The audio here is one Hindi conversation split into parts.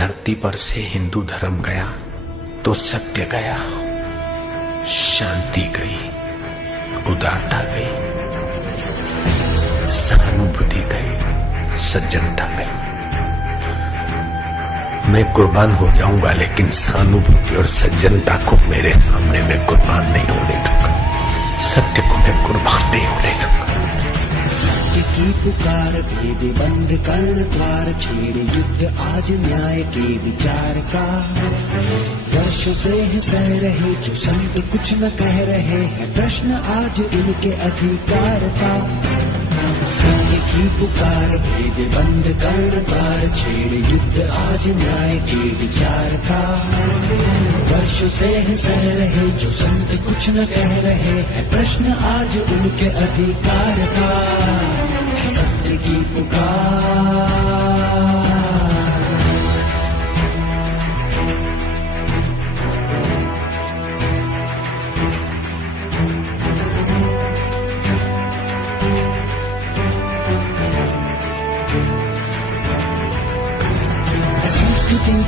धरती पर से हिंदू धर्म गया तो सत्य गया, शांति गई, उदारता गई, सहानुभूति गई, सज्जनता गई। मैं कुर्बान हो जाऊंगा लेकिन सहानुभूति और सज्जनता को मेरे सामने मैं कुर्बान नहीं होने दूंगा। सत्य को मैं कुर्बान नहीं होने दूंगा। सत्य की पुकार भेद बंद कर्ण द्वार छेड़े युद्ध आज न्याय के विचार का। वर्षों से है सह रहे जो संत कुछ न कह रहे हैं, प्रश्न आज उनके अधिकार का। सत्य की पुकार भेद बंद कर्ण द्वार छेड़े युद्ध आज न्याय के विचार का। वर्षों से है सह रहे जो संत कुछ न कह रहे हैं, प्रश्न आज उनके अधिकार का। सत्य की पुकार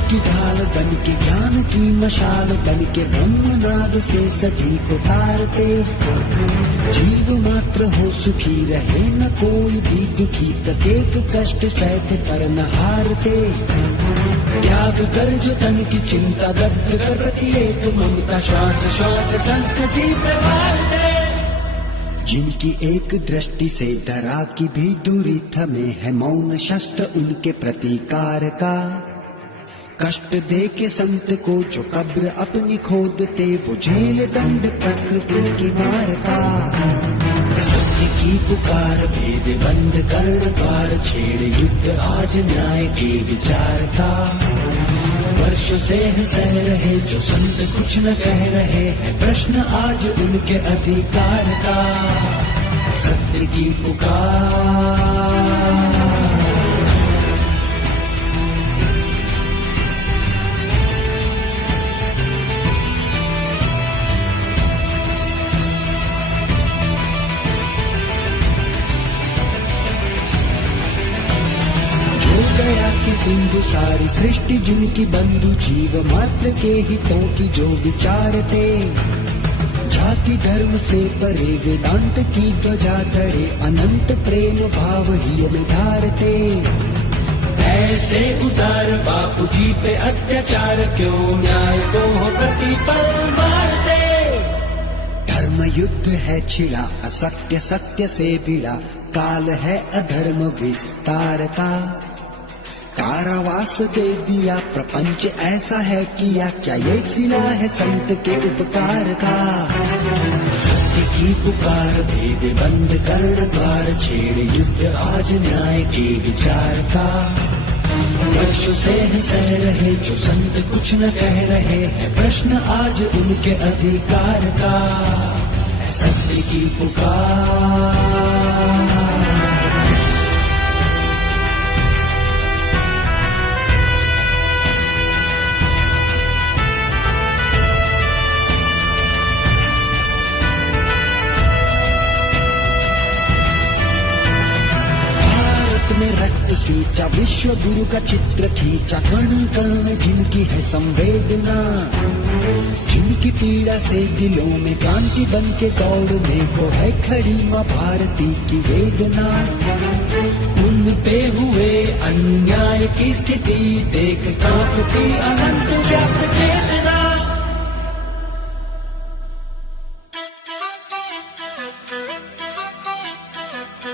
की ढाल बन के ज्ञान की मशाल बन के ब्रह्मनाद से सभी को तारते। जीव मात्र हो सुखी रहे न कोई भी दुखी, प्रत्येक कष्ट सहते पर न हारते। त्याग कर जो तन की चिंता दग्ध कर प्रत्येक ममता श्वास श्वास संस्कृति प्रवाहते। जिनकी एक दृष्टि से धरा की भी दूरी थमे है, मौन शस्त्र उनके प्रतिकार का। कष्ट दे के संत को जो कब्र अपनी खोदते, वो जेल दंड प्रकृति की मार का। सत्य की पुकार भेद बंद कर्ण द्वार छेड़े युद्ध आज न्याय के विचार का। वर्षों से है सह रहे जो संत कुछ न कह रहे हैं, प्रश्न आज उनके अधिकार का। सत्य की पुकार गया कि सिंधु सारी सृष्टि जिनकी बंधु, जीव मात्र के हितों की जो विचारते। जाति धर्म से परे वेदांत की ध्वजा धरे, अनंत प्रेम भाव ही में धारते। ऐसे उदार बापू जी पे अत्याचार क्यों, न्याय को हो प्रतिपल मारते। धर्म युद्ध है छिड़ा असत्य सत्य से भिड़ा, काल है अधर्म विस्तार का। कारावास दे दिया प्रपंच ऐसा है किया, क्या ये सिला है संत के उपकार का। सत्य की पुकार भेद बंद कर्ण द्वार छेड़े युद्ध आज न्याय के विचार का। वर्षों से है सह रहे जो संत कुछ न कह रहे हैं, प्रश्न आज उनके अधिकार का। सत्य की पुकार में रक्त सींचा, विश्व गुरु का चित्र खींचा। कण कण में जिनकी है संवेदना, जिनकी पीड़ा से दिलों में क्रांति बन के दौड़ने को है खड़ी मां भारती की वेदना। उन पे हुए अन्याय की स्थिति देख कांपती अनंत व्याप्त चेतना।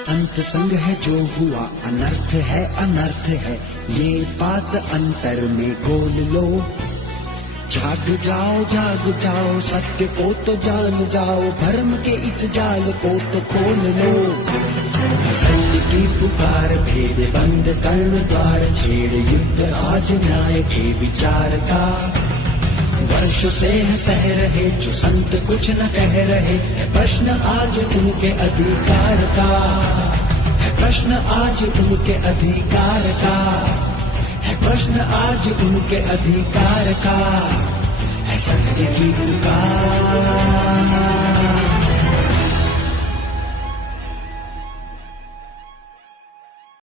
अंत संग है जो हुआ, अनर्थ है, ये बात अंतर में गोल लो। जाग जाओ सत्य को तो जान जाओ, भ्रम के इस जाल को तो खोल लो। सत्य की पुकार भेद बंद कर्ण द्वार छेड़े युद्ध आज न्याय के विचार का। वर्षों से है सह रहे जो संत कुछ न कह रहे, प्रश्न आज उनके अधिकार का। है प्रश्न आज उनके अधिकार का। है प्रश्न आज उनके अधिकार का। है सत्य की पुकार।